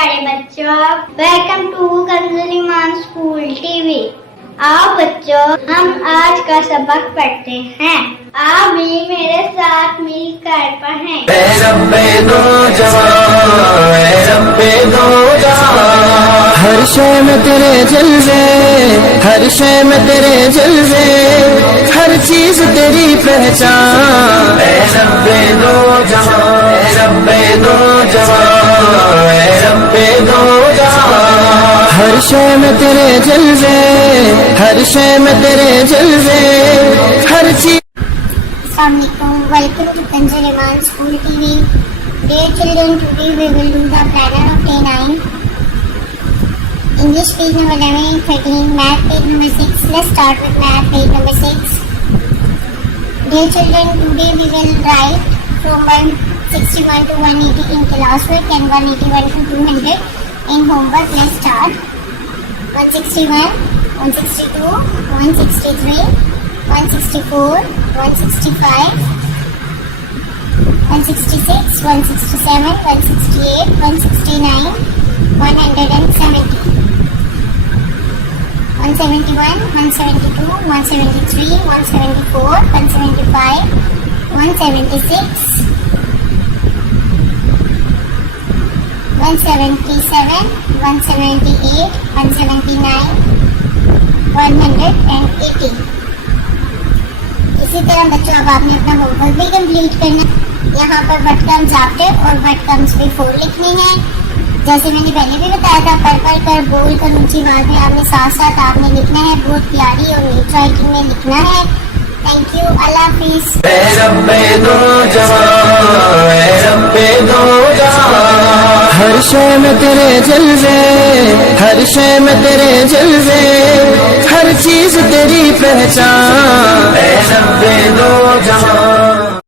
प्यारे बच्चों, welcome to Kanzul Iman school TV. आओ बच्चों, हम आज का सबक पढ़ते हैं। आप भी मेरे साथ मिलकर पढ़ें। हर शय में तेरे जलवे, हर शय में तेरे जलवे, हर चीज तेरी पहचान। ऐ रब्बे दो जहां, ऐ रब्बे दो जहां, ऐ रब्बे दो जहां। हर शय में तेरे जलवे, हर शय में तेरे जलवे, हर चीज। Welcome to Kanzul Iman School TV. Dear children, today we will do the planner of day 9. English page number 11 and 13, math page number 6. Let's start with math page number 6. Dear children, today we will write from 161 to 180 in classwork and 181 to 200 in homework. Let's start. 161, 162, 163, 164, 165, 166, 167, 168, 169, 170. 171, 172, 173, 174, 175, 176, 177, 178, 179, 180. इसी तरह बच्चों अब आपने अपना homework भी complete करना। यहाँ पर वर्ड कम्स आफ्टर और वर्ड कम्स बिफोर लिखने हैं। जैसे मैंने पहले भी बताया था, पढ़ कर बोल कर ऊंची आवाज में आपने साथ साथ आपने लिखना है। बहुत प्यारी और नीट राइटिंग में लिखना है। थैंक यू, अल्लाह हाफिज। हर शय में तेरे जलवे, हर शय में तेरे जलवे, हर चीज तेरी पहचान।